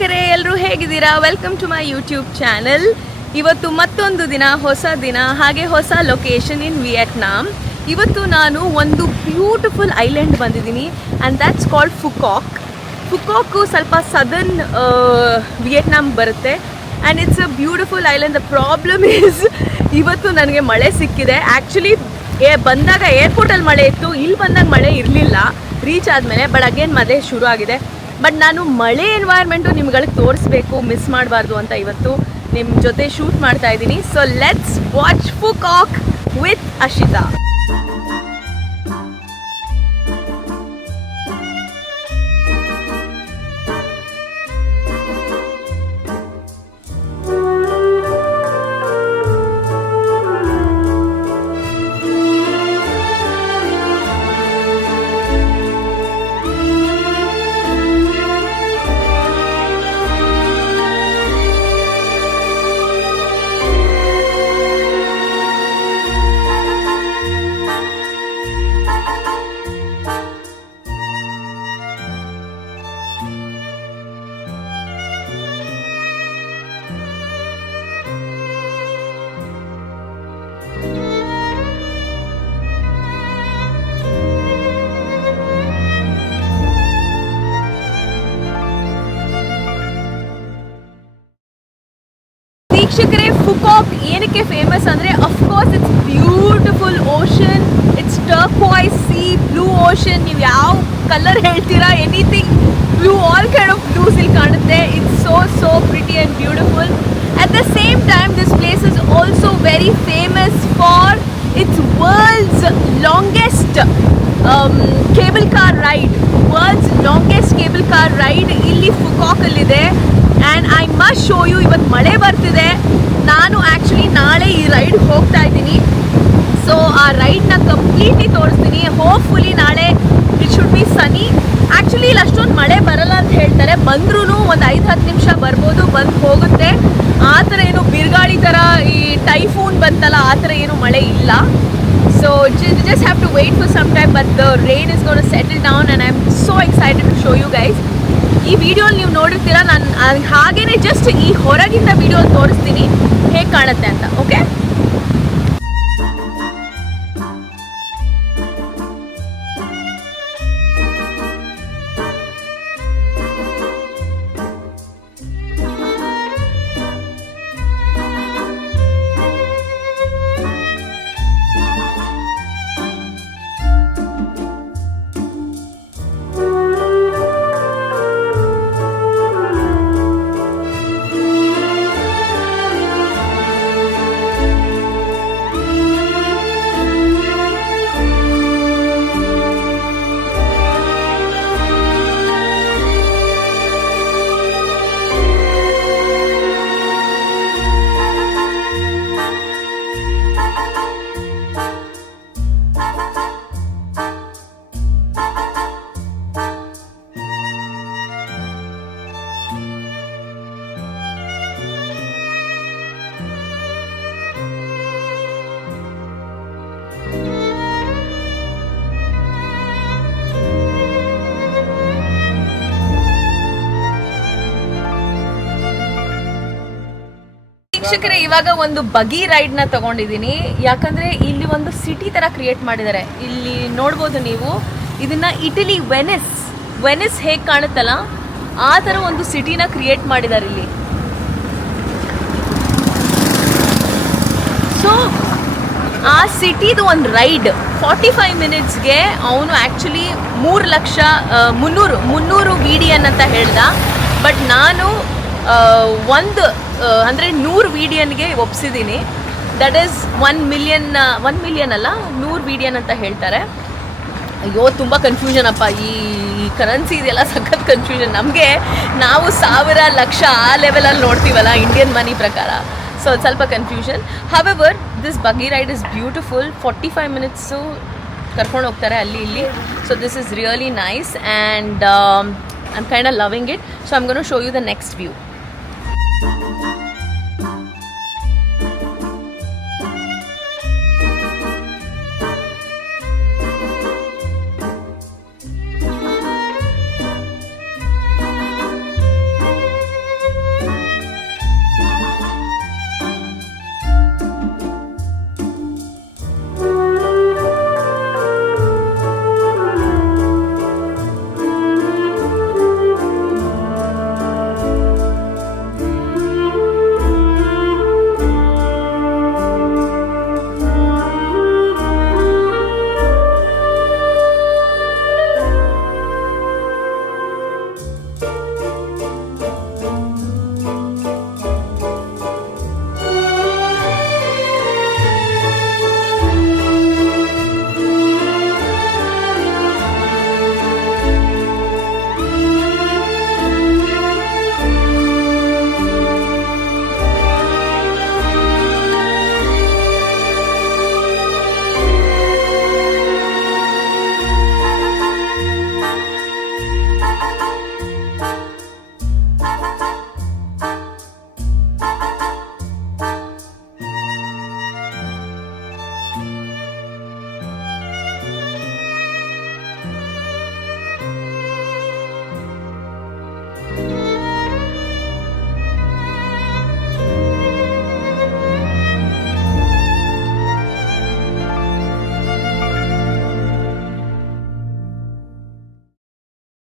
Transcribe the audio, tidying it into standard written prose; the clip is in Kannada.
ವೀಕ್ಷಕರೇ, ಎಲ್ಲರೂ ಹೇಗಿದ್ದೀರಾ? Welcome to my YouTube channel. ಇವತ್ತು ಮತ್ತೊಂದು ದಿನ, ಹೊಸ ದಿನ, ಹಾಗೆ ಹೊಸ ಲೊಕೇಶನ್ ಇನ್ ವಿಯೆಟ್ನಾಂ. ಇವತ್ತು ನಾನು ಒಂದು ಬ್ಯೂಟಿಫುಲ್ ಐಲ್ಯಾಂಡ್ ಬಂದಿದ್ದೀನಿ ಆ್ಯಂಡ್ ದ್ಯಾಟ್ಸ್ ಕಾಲ್ಡ್ ಫುಕಾಕ್. ಫುಕಾಕು ಸ್ವಲ್ಪ ಸದರ್ನ್ ವಿಯೆಟ್ನಾಂ ಬರುತ್ತೆ and it's a beautiful island. The problem is ಇವತ್ತು ನನಗೆ ಮಳೆ ಸಿಕ್ಕಿದೆ. ಆ್ಯಕ್ಚುಲಿ ಬಂದಾಗ ಏರ್ಪೋರ್ಟಲ್ಲಿ ಮಳೆ ಇತ್ತು, ಇಲ್ಲಿ ಬಂದಾಗ ಮಳೆ ಇರಲಿಲ್ಲ ರೀಚ್ ಆದಮೇಲೆ. ಬಟ್ ಅಗೇನ್ ಮಳೆ ಶುರು ಆಗಿದೆ. ಬಟ್ ನಾನು ಮಳೆ ಎನ್ವೈರ್ಮೆಂಟು ನಿಮ್ಗಳಿಗೆ ತೋರಿಸ್ಬೇಕು, ಮಿಸ್ ಮಾಡಬಾರ್ದು ಅಂತ ಇವತ್ತು ನಿಮ್ಮ ಜೊತೆ ಶೂಟ್ ಮಾಡ್ತಾ ಇದ್ದೀನಿ. So let's watch Phu Quoc with Ashita. ವೀಕ್ಷಕರೇ, ಫುಕಾಕ್ ಏನಕ್ಕೆ ಫೇಮಸ್ ಅಂದರೆ of course it's beautiful ocean, it's turquoise sea, blue ocean. ನೀವು ಯಾವ ಕಲರ್ ಹೇಳ್ತೀರಾ, anything blue, all kind of blues ಇಲ್ಲಿ ಕಾಣುತ್ತೆ. It's so pretty and beautiful. At the same time this place is also very famous for its world's longest cable car ride. World's longest cable car ride ಇಲ್ಲಿ ಫುಕಾಕಲ್ಲಿದೆ. And I must show you. ಇವತ್ತು ಮಳೆ ಬರ್ತಿದೆ. ನಾನು ಆ್ಯಕ್ಚುಲಿ ನಾಳೆ ಈ ರೈಡ್ ಹೋಗ್ತಾ ಇದ್ದೀನಿ. ಸೊ ಆ ರೈಡ್ನ ಕಂಪ್ಲೀಟ್ಲಿ ತೋರಿಸ್ತೀನಿ. ಹೋಪ್ಫುಲಿ ನಾಳೆ it should be Sunny. Actually ಇಲ್ಲಿ ಅಷ್ಟೊಂದು ಮಳೆ ಬರಲ್ಲ ಅಂತ ಹೇಳ್ತಾರೆ. ಬಂದ್ರೂ ಒಂದು 5-10 ನಿಮಿಷ ಬರ್ಬೋದು, ಬಂದು ಹೋಗುತ್ತೆ. ಆ ಥರ ಏನು ಬಿರುಗಾಳಿ ಥರ ಈ ಟೈಫೂನ್ ಬಂತಲ್ಲ, ಆ ಥರ ಏನು ಮಳೆ ಇಲ್ಲ. So just have to wait for some time, but the rain is going to settle down and I'm so excited to show you guys. ಈ ವಿಡಿಯೋಲಿ ನೀವು ನೋಡಿರ್ತೀರಾ, ನಾನು ಹಾಗೇನೆ ಜಸ್ಟ್ ಈ ಹೊರಗಿಂದ ವಿಡಿಯೋ ತೋರಿಸ್ತೀನಿ ಹೇಗೆ ಕಾಣುತ್ತೆ ಅಂತ. ಓಕೆ, ವೀಕ್ಷಕರೇ, ಇವಾಗ ಒಂದು ಬಗಿ ರೈಡ್ನ ತಗೊಂಡಿದ್ದೀನಿ. ಯಾಕಂದರೆ ಇಲ್ಲಿ ಒಂದು ಸಿಟಿ ಥರ ಕ್ರಿಯೇಟ್ ಮಾಡಿದ್ದಾರೆ. ಇಲ್ಲಿ ನೋಡ್ಬೋದು ನೀವು ಇದನ್ನು. ಇಟಲಿ ವೆನಿಸ್ ಹೇಗೆ ಕಾಣುತ್ತಲ್ಲ ಆ ಥರ ಒಂದು ಸಿಟಿನ ಕ್ರಿಯೇಟ್ ಮಾಡಿದ್ದಾರೆ ಇಲ್ಲಿ. ಸೊ ಆ ಸಿಟಿದು ಒಂದು ರೈಡ್ 45 ಮಿನಿಟ್ಸ್ಗೆ ಅವನು ಆ್ಯಕ್ಚುಲಿ 300 VDN ಅಂತ ಹೇಳ್ದ. ಬಟ್ ನಾನು ಅಂದರೆ 100 VDNಗೆ ಒಪ್ಸಿದ್ದೀನಿ. ದಟ್ ಈಸ್ 1 ಮಿಲಿಯನ್ ಅಲ್ಲ, 100 VDN ಅಂತ ಹೇಳ್ತಾರೆ. ಅಯ್ಯೋ, ತುಂಬ ಕನ್ಫ್ಯೂಷನ್ ಅಪ್ಪ. ಈ ಕರೆನ್ಸಿ ಇದೆಲ್ಲ ಸಖತ್ ಕನ್ಫ್ಯೂಷನ್ ನಮಗೆ. ನಾವು 1000 ಲಕ್ಷ ಆ ಲೆವೆಲಲ್ಲಿ ನೋಡ್ತೀವಲ್ಲ ಇಂಡಿಯನ್ ಮನಿ ಪ್ರಕಾರ. ಸೊ ಅದು ಸ್ವಲ್ಪ confusion. However this buggy ride is beautiful. 45 minutes ಕರ್ಕೊಂಡು ಹೋಗ್ತಾರೆ ಅಲ್ಲಿ ಇಲ್ಲಿ. So this is really nice and I am kind of loving it. So I am gonna show you the next view.